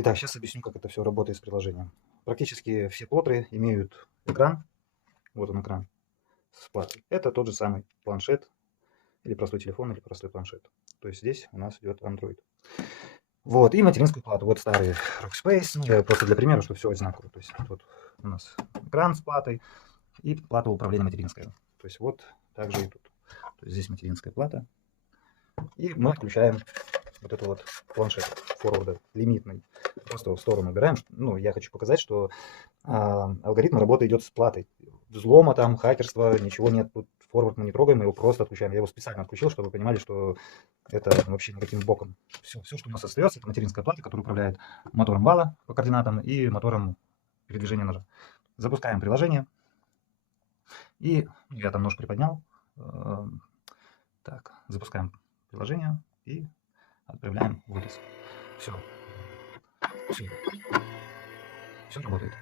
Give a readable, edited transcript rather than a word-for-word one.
Итак, сейчас объясню, как это все работает с приложением. Практически все плоттеры имеют экран. Вот он экран с платой. Это тот же самый планшет, или простой телефон, или простой планшет. То есть здесь у нас идет Android. Вот, и материнскую плату. Вот старый Rockspace. Ну, я просто для примера, что все одинаково. То есть вот у нас экран с платой и плата управления материнская. То есть вот так же и тут. То есть здесь материнская плата. И мы отключаем вот это вот планшет форварда лимитный. Просто в сторону убираем. Ну, я хочу показать, что алгоритм работы идет с платой. Взлома там, хакерства, ничего нет. Тут форвард мы не трогаем, мы его просто отключаем. Я его специально отключил, чтобы вы понимали, что это вообще никаким боком. Все, что у нас остается, это материнская плата, которая управляет мотором вала по координатам и мотором передвижения ножа. Запускаем приложение. И я там нож приподнял. Так, запускаем приложение и отправляем вылез. Все. Все работает.